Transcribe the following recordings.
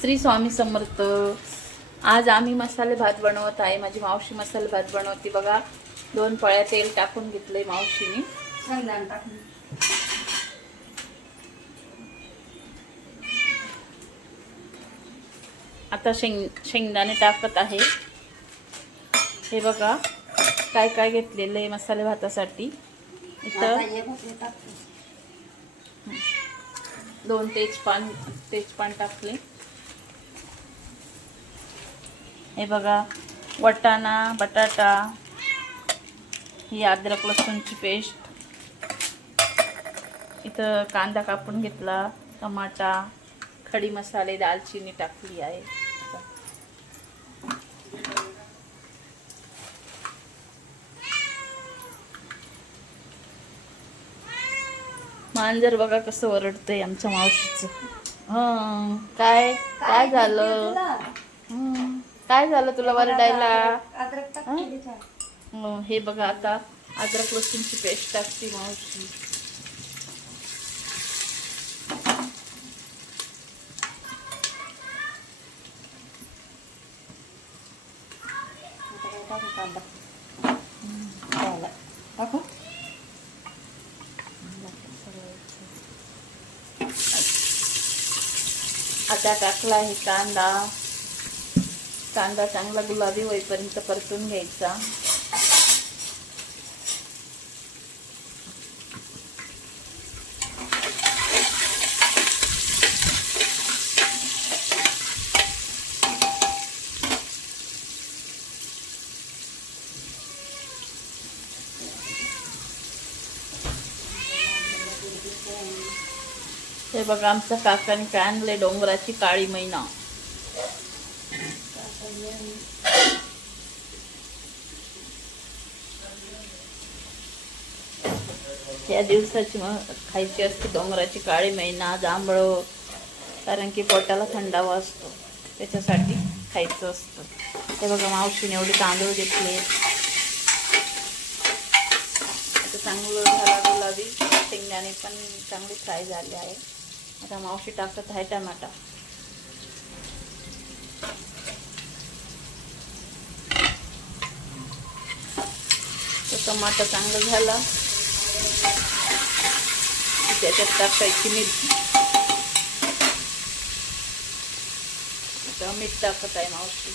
श्री स्वामी समर्थ. आज आम्ही मसाले भात बनवत आहे. माझी मावशी मसाले भात बनवते बघा. 2 पळ्या तेल टाकून घेतलंय मावशीने. आता शेंगदाणे टाकत आहे. हे बघा काय काय घेतलेलं आहे मसाले भातासाठी. इथं 2 तेजपान टाकले. हे बघा वाटाणा, बटाटा, ही अद्रक लसूणची पेस्ट. इथं कांदा कापून घेतला, टमाटा, खडी मसाले, दालचिनी टाकली आहे. मांजर बघा कसं ओरडतंय आमच्या मावशीचं. काय काय झालं? काय झालं तुला वरडायला? हे बघा आता अद्रक लसूणची पेस्ट टाकते मावशी. आता टाकला आहे कांदा. कांदा चांगला गुलाबी होईपर्यंत परतून घ्यायचा. हे बघा आमच्या काकाने काय आणले, डोंगराची काळी मैना. या दिवसाची खायची असते डोंगराची काळी मैना, जांभळं. कारण की पोटाला थंडावा असतो, त्याच्यासाठी खायचं असतं. हे बघा मावशीने एवढे तांदूळ घेतले. आता चांगलं झाला गुलाबी. शेंगदाणे पण चांगले फ्राय झाले आहे. आता मावशी टाकत आहे टमाटा. टमाटा चांगला झाला त्याच्यात टाकायची मिरची. आता मीठ टाकत आहे मावशी.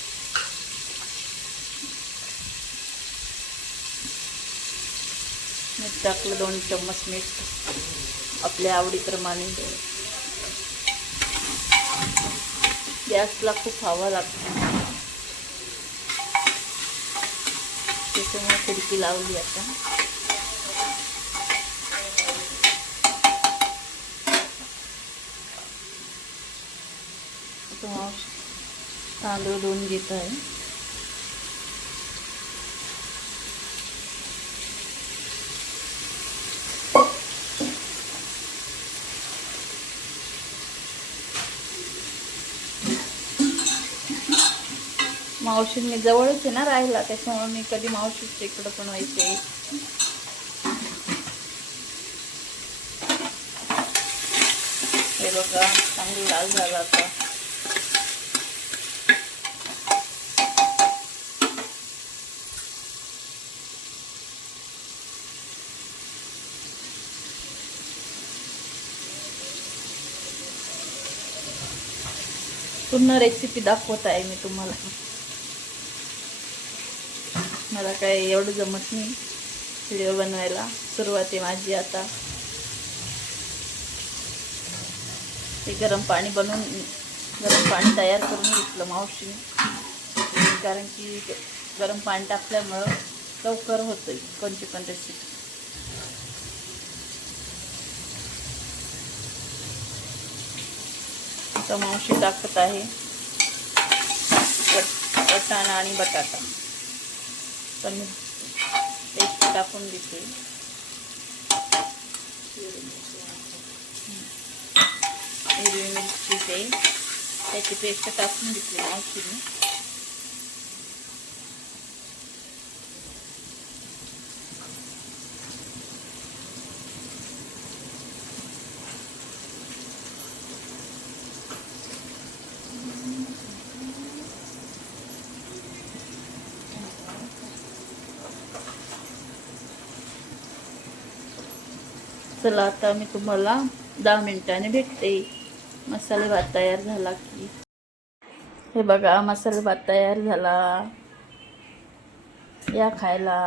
मीठ टाकलं 2 चम्मच मीठ आपल्या आवडीप्रमाणे. गॅसला खूप हवा लागते त्याच्यामुळे खिडकी लावली. आता तांदूळ धुवून घेत आहे. मावशी मी जवळच आहे ना राहिला, त्याच्यामुळे मी कधी मावशीच्या इकडं पण व्हायचे. हे बघा चांगली लाल झाला. आता पूर्ण रेसिपी दाखवत आहे मी तुम्हाला. मला काय एवढं जमत नाही व्हिडिओ बनवायला. सुरुवात आहे माझी आता. ते गरम पाणी तयार करून घेतलं मावशीने. कारण की गरम पाणी टाकल्यामुळं लवकर होतं कोणती पण रेसिपी. आता मावशी टाकत आहे वाटाणा आणि बटाटा. पण पेस्ट टाकून घेते. हिरवी मिरची त्याची पेस्ट टाकून घेतली मावशीने. चला आता मी तुम्हाला 10 मिनिटांनी भेटते. मसाले भात तयार झाला की. हे बघा मसाले भात तयार झाला, या खायला.